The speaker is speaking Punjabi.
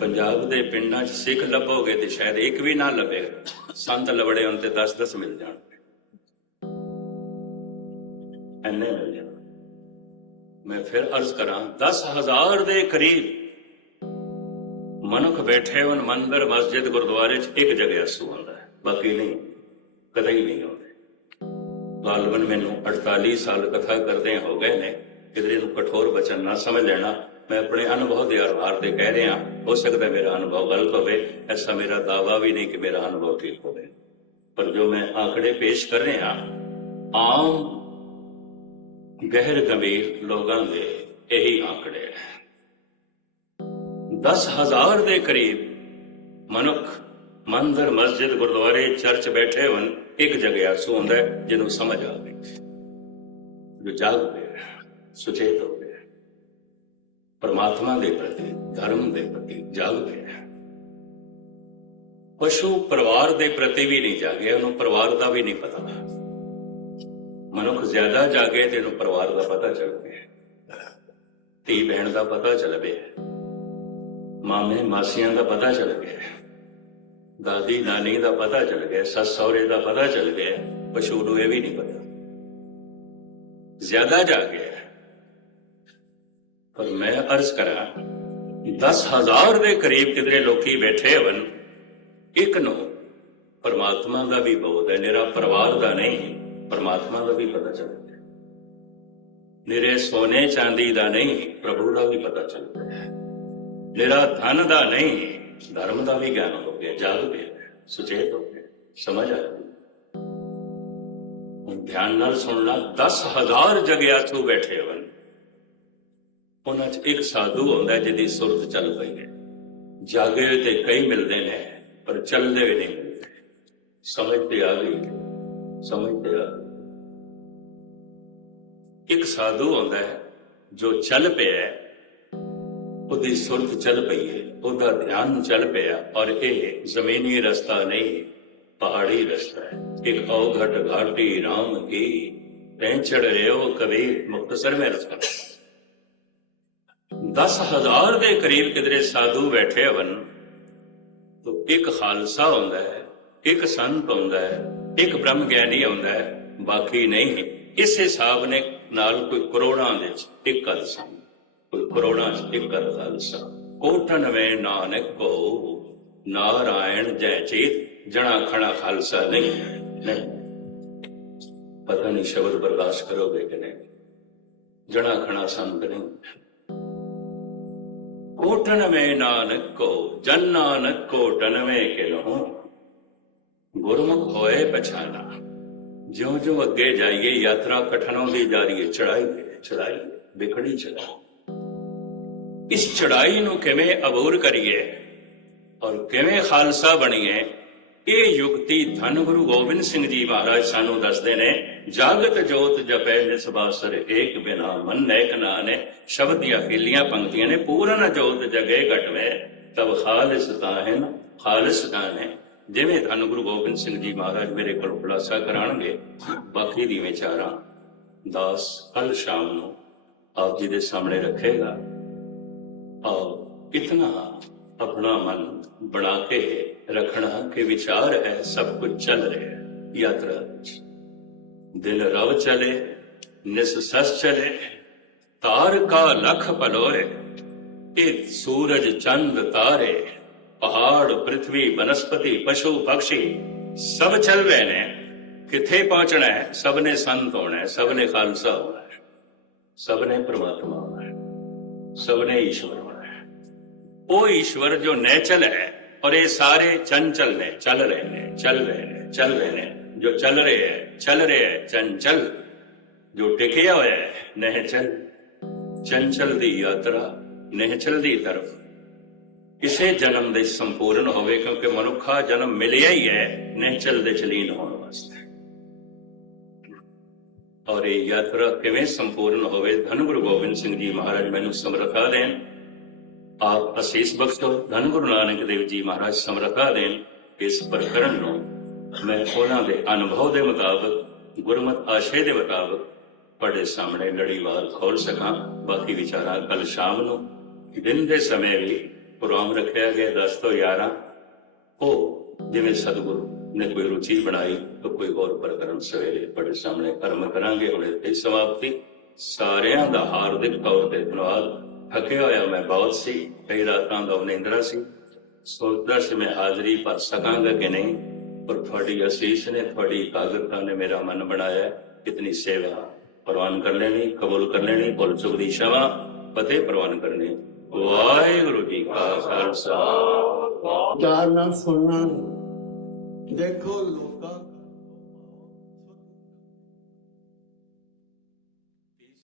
ਪੰਜਾਬ ਦੇ ਪਿੰਡਾਂ 'ਚ ਸਿੱਖ ਲੱਭੋਗੇ ਤੇ ਸ਼ਾਇਦ ਇੱਕ ਵੀ ਨਾ ਲੱਭੇਗਾ ਸੰਤ ਲਵੜੇ ਹੁਣ ਤੇ 10-10 ਮਿਲ ਜਾਣਗੇ ਐਨੇ ਮਿਲ ਜਾਣ। ਮੈਂ ਫਿਰ ਅਰਜ਼ ਕਰਾਂ 10000 ਦੇ ਕਰੀਬ ਮਨੁੱਖ ਬੈਠੇ ਹੋਣ, ਮੰਦਰ, ਮਸਜਿਦ, ਗੁਰਦੁਆਰੇ 'ਚ ਇੱਕ ਜਗ੍ਹਾ ਸੂ ਹੁੰਦਾ ਹੈ। ਬਾਕੀ ਨਹੀਂ, ਕਦੇ ਹੀ ਨਹੀਂ ਆਉਂਦੇ। ਗਾਲਬਨ ਮੈਨੂੰ 48 ਸਾਲ ਕਥਾ ਕਰਦੇ ਹੋ ਗਏ ਨੇ, ਕਿਧਰੇ ਨੂੰ ਕਠੋਰ ਬਚਨ ਨਾ ਸਮਝ ਲੈਣਾ ਮੈਂ ਆਪਣੇ ਅਨੁਭਵ ਦੇ ਆਧਾਰ ਤੇ ਕਹਿ ਰਿਹਾ, ਹੋ ਸਕਦਾ ਮੇਰਾ ਅਨੁਭਵ ਗਲਤ ਹੋਵੇ, ਐਸਾ ਮੇਰਾ ਦਾਵਾ ਵੀ ਨਹੀਂ ਕਿ ਮੇਰਾ ਅਨੁਭਵ ਠੀਕ ਹੋਵੇ। ਪਰ ਜੋ ਮੈਂ ਆંકੜੇ ਪੇਸ਼ ਕਰ ਰਿਹਾ, ਆਮ ਗਹਿਰ ਗੰਭੀਰ ਲੋਕਾਂ ਦੇ ਇਹੀ ਆંકੜੇ ਹੈ। 10000 ਦੇ ਕਰੀਬ ਮਨੁੱਖ ਮੰਦਰ, ਮਸਜਿਦ, ਗੁਰਦੁਆਰੇ, ਚਰਚ ਬੈਠੇ ਹੋਣ, ਇੱਕ ਜਗ੍ਹਾ ਸੋ ਹੁੰਦਾ ਜਿਹਨੂੰ ਸਮਝ ਆਵੇ। ਜੋ ਜਾਗ ਪਿਆ ਸੁਚੇਤ ਹੋ ਗਿਆ ਪਰਮਾਤਮਾ ਦੇ ਪ੍ਰਤੀ, ਧਰਮ ਦੇ ਪ੍ਰਤੀ ਜਾਗ ਪਿਆ ਪਸ਼ੂ ਪਰਿਵਾਰ ਦੇ ਪ੍ਰਤੀ ਵੀ ਨਹੀਂ ਜਾਗੇ, ਉਹਨੂੰ ਪਰਿਵਾਰ ਦਾ ਵੀ ਨਹੀਂ ਪਤਾ। ਮਨੁੱਖ ਜ਼ਿਆਦਾ ਜਾਗੇ ਤੇ ਇਹਨੂੰ ਪਰਿਵਾਰ ਦਾ ਪਤਾ ਚੱਲ ਪਿਆ ਧੀ ਬਹਿਣ ਦਾ ਪਤਾ ਚੱਲ ਪਿਆ ਮਾਮੇ, ਮਾਸੀਆਂ ਦਾ ਪਤਾ ਚੱਲ ਗਿਆ ਦਾਦੀ, ਨਾਨੀ ਦਾ ਪਤਾ ਚੱਲ ਗਿਆ ਸੱਸ ਸਹੁਰੇ ਦਾ ਪਤਾ ਚੱਲ ਗਿਆ ਪਸ਼ੂ ਨੂੰ ਇਹ ਵੀ ਨਹੀਂ ਪਤਾ। ਜ਼ਿਆਦਾ ਜਾ ਗਿਆ ਪਰ ਮੈਂ ਅਰਜ਼ ਕਰਾਂ 10000 ਦੇ ਕਰੀਬ ਕਿਧਰੇ ਲੋਕੀ ਬੈਠੇ ਹੋਣ, ਇੱਕ ਨੂੰ ਪਰਮਾਤਮਾ ਦਾ ਵੀ ਬੋਧ ਹੈ ਨਿਰਾ ਪਰਿਵਾਰ ਦਾ ਨਹੀਂ, ਪਰਮਾਤਮਾ ਦਾ ਵੀ ਪਤਾ ਚੱਲਦਾ ਹੈ। ਨਿਰੇ ਸੋਨੇ ਚਾਂਦੀ ਦਾ ਨਹੀਂ, ਪ੍ਰਭੂ ਦਾ ਵੀ ਪਤਾ ਚੱਲਦਾ ਹੈ। ਨਿਰਾ ਧਨ ਦਾ ਨਹੀਂ, ਧਰਮ ਦਾ ਵੀ ਗਿਆਨ ਹੋ ਗਿਆ, ਜਾਗ ਗਿਆ, ਸੁਚੇਤ ਹੋ ਗਿਆ, ਸਮਝ ਆ ਗਈ ਹੁਣ ਧਿਆਨ ਨਾਲ ਸੁਣਨਾ 10000 ਜਗਿਆ ਤੋਂ ਬੈਠੇ ਹੋਣ ਉਹਨਾਂ 'ਚ ਇੱਕ ਸਾਧੂ ਹੁੰਦਾ ਜਿਹਦੀ ਸੁਰਤ ਚੱਲ ਪਈ ਹੈ। ਜਾਗੇ ਹੋਏ ਤੇ ਕਈ ਮਿਲਦੇ ਨੇ, ਪਰ ਚੱਲਦੇ ਵੀ ਨਹੀਂ। ਸਮਝ ਤੇ ਆ ਗਈ ਸਮਝ ਤੇ ਆ। ਇੱਕ ਸਾਧੂ ਹੁੰਦਾ ਹੈ, ਜੋ ਚੱਲ ਪਿਆ ਹੈ, ਉਹਦੀ ਸੁਰਤ ਚੱਲ ਪਈ ਹੈ, ਉਹਦਾ ਧਿਆਨ ਚੱਲ ਪਿਆ, ਔਰ ਇਹ ਜ਼ਮੀਨੀ ਰਸਤਾ ਨਹੀਂ, ਪਹਾੜੀ ਰਸਤਾ ਹੈ। ਇੱਕ ਔਘਟ ਘਾਟੀ ਰਾਮ ਕੀ, ਤੈਂ ਚੜ ਰਿਓ ਕਬੀਰ ਮੁਖਤਸਰ ਮੈਂ ਰਸਤਾ। 10000 ਦੇ ਕਰੀਬ ਕਿਧਰੇ ਸਾਧੂ ਬੈਠੇ ਹਨ ਤੋ ਇੱਕ ਖਾਲਸਾ ਹੁੰਦਾ ਹੈ, ਇੱਕ ਸੰਤ ਹੁੰਦਾ ਹੈ, ਇੱਕ ਬ੍ਰਹਮ ਗਿਆਨੀ ਹੁੰਦਾ ਹੈ, ਬਾਕੀ ਨਹੀਂ। ਇਸ ਹਿਸਾਬ ਨੇ ਨਾਲ ਕੋਈ ਕਰੋੜਾਂ ਦੇ ਵਿੱਚ ਇੱਕ ਖਾਲਸਾ, ਕੋਈ ਕਰੋੜਾਂ ਚ ਇੱਕ ਖਾਲਸਾ। ਕੋਟਨ ਨਾਨਕ ਕੋ, ਨਾਰਾਇਣ ਜੈ ਚੇਤ, ਜਣਾ ਖਣਾ ਖਾਲਸਾ ਨਹੀਂ ਨਹੀਂ। ਪਤਾ ਨਹੀਂ ਸ਼ਬਦ ਬਰਦਾਸ਼ਤ ਕਰੋਗੇ ਕਿ ਨਹੀਂ। ਜਣਾ ਖਣਾ ਸੰਤ ਨਹੀਂ। ਕੋਟਨ ਵੇ ਨਾਨਕ ਕੋ ਜਨ ਗੁਰਮੁਖ ਹੋਏ ਪਛਾਨਾ। ਜਿਉਂ ਜਿਉਂ ਅੱਗੇ ਜਾਈਏ ਯਾਤਰਾ ਕਠਨ ਹੁੰਦੀ ਜਾ ਰਹੀ ਹੈ ਚੜਾਈ ਚੜਾਈ ਹੈ, ਵਿਖੜੀ ਚੜਾਈ। ਇਸ ਚੜਾਈ ਨੂੰ ਕਿਵੇਂ ਅਬੂਰ ਕਰੀਏ? ਔਰ ਕਿਵੇਂ ਖਾਲਸਾ ਬਣੀਏ? ਇਹ ਯੁਕਤੀ ਧੰਨ ਗੁਰੂ ਗੋਬਿੰਦ ਸਿੰਘ ਜੀ ਮਹਾਰਾਜ ਸਾਨੂੰ ਦੱਸਦੇ ਨੇ, ਜਗਤ ਜੋਤ ਜਪੈ ਨਿਸਬਾਸਰ ਏਕ ਬਿਨਾ ਮਨ ਨੈਕ ਨਾਨੇ ਸ਼ਬਦ ਦੀਆਂ ਖੇਲੀਆਂ ਪੰਕਤੀਆਂ ਨੇ, ਪੂਰਨ ਜੋਤ ਜਗੇ ਘਟਵੇ ਤਬ ਖਾਲਿਸ ਤਾਹਨ, ਖਾਲਿਸ ਹੈ ਜਿਵੇਂ ਧੰਨ ਗੁਰੂ ਗੋਬਿੰਦ ਸਿੰਘ ਜੀ ਮਹਾਰਾਜ ਮੇਰੇ ਕੋਲ ਖੁਲਾਸਾ ਕਰਾਣਗੇ, ਬਾਕੀ ਦੀ ਵਿਚਾਰਾਂ ਦਾਸ ਕੱਲ ਸ਼ਾਮ ਨੂੰ ਆਪ ਜੀ ਦੇ ਸਾਹਮਣੇ ਰੱਖੇਗਾ। ਔਰ ਇਤਨਾ अपना मन बढ़ाते रखना के विचार है, सब कुछ चल रहे है। यात्रा दिल रव चले, निस चले, तार का लख पलोए सूरज चंद तारे, पहाड़, पृथ्वी, वनस्पति, पशु, पक्षी, सब चल रहे ने किथे पहुँचना है? सबने संत होना है, सबने खालसा होना है, सबने परमात्मा होना है, सबने ईश्वर होना है। ਉਹ ਈਸ਼ਵਰ ਜੋ ਨੈਚਲ ਹੈ ਔਰ ਇਹ ਸਾਰੇ ਚੰਚਲ ਨੇ, ਚੱਲ ਰਹੇ ਨੇ, ਚੱਲ ਰਹੇ ਨੇ, ਚੱਲ ਰਹੇ ਨੇ। ਜੋ ਚੱਲ ਰਹੇ ਹੈ, ਚੱਲ ਰਹੇ ਹੈ, ਚੰਚਲ। ਜੋ ਟਿਕਿਆ ਹੋਇਆ ਹੈ, ਨਹਿਚਲ। ਚੰਚਲ ਦੀ ਯਾਤਰਾ, ਨਹਿਚਲ ਦੀ ਤਰਫ। ਕਿਸੇ ਜਨਮ ਦੇ ਸੰਪੂਰਨ ਹੋਵੇ, ਕਿਉਂਕਿ ਮਨੁੱਖਾ ਜਨਮ ਮਿਲਿਆ ਹੀ ਹੈ, ਨਹਿਚਲ ਦੇ ਚਲੀਨ ਹੋਣ ਵਾਸਤੇ। ਔਰ ਇਹ ਯਾਤਰਾ ਕਿਵੇਂ ਸੰਪੂਰਨ ਹੋਵੇ, ਧੰਨ ਗੁਰੂ ਗੋਬਿੰਦ ਸਿੰਘ ਜੀ ਮਹਾਰਾਜ ਮੈਨੂੰ ਸਮਰਥਾ ਦੇਣ। ਆਪ ਅਸੀਸ ਬਖਸ਼ੋ ਧੰਨ ਗੁਰੂ ਨਾਨਕ ਦੇਵ ਜੀ ਮਹਾਰਾਜ ਸਮਰੱਥਾ ਦੇਣ ਇਸ ਪ੍ਰਕਰਣ ਨੂੰ। ਮੈਂ ਉਹਨਾਂ ਦੇ ਅਨੁਭਵ ਦੇ ਮੁਤਾਬਕ, ਗੁਰਮਤ ਆਸ਼ੇ ਦੇ ਮੁਤਾਬਕ ਤੁਹਾਡੇ ਸਾਹਮਣੇ ਲੜੀਵਾਰ ਖੋਲ ਸਕਾਂ। ਬਾਕੀ ਵਿਚਾਰਾਂ ਕੱਲ ਸ਼ਾਮ ਨੂੰ, ਦਿਨ ਦੇ ਸਮੇਂ ਵੀ ਪ੍ਰੋਗਰਾਮ ਰੱਖਿਆ ਗਿਆ 10 ਤੋਂ 11 ਉਹ ਜਿਵੇਂ ਸਤਿਗੁਰੂ ਨੇ ਕੋਈ ਰੁਚੀ ਬਣਾਈ, ਤਾਂ ਕੋਈ ਹੋਰ ਪ੍ਰਕਰਮ ਸਵੇਰੇ ਤੁਹਾਡੇ ਸਾਹਮਣੇ ਕਰਮ ਕਰਾਂਗੇ। ਹੁਣ ਇਹ ਸਮਾਪਤੀ। ਸਾਰਿਆਂ ਦਾ ਹਾਰਦਿਕ ਤੌਰ ਤੇ ਧੰਨਵਾਦ। ਥੱਕਿਆ ਹੋਇਆ ਮੈਂ ਬਹੁਤ ਸੀ, ਕਈ ਰਾਤਾਂ ਦਾ ਨਿੰਦਰਾ ਸੀ। ਸੋਚਦਾ ਸੀ ਮੈਂ ਹਾਜ਼ਰੀ ਭਰ ਸਕਾਂਗਾ ਕਿ ਨਹੀਂ? ਪਰ ਤੁਹਾਡੀ ਅਸੀਸ ਨੇ, ਤੁਹਾਡੀ ਇਕਾਗਰਤਾ ਨੇ ਮੇਰਾ ਮਨ ਬਣਾਇਆ। ਕਿਤਨੀ ਸੇਵਾ ਪ੍ਰਵਾਨ ਕਰ ਲੈਣੀ, ਕਬੂਲ ਕਰ ਲੈਣੀ, ਭੁੱਲ ਚੁੱਕ ਦੀ ਸ਼ਵਾ, ਪਤੇ ਪ੍ਰਵਾਨ ਕਰਨੇ। ਵਾਹਿਗੁਰੂ ਜੀ ਕਾ ਖਾਲਸਾ। ਚਾਰ ਨਾਲ ਸੁਣਨਾ। ਦੇਖੋ ਲੋਕਾਂ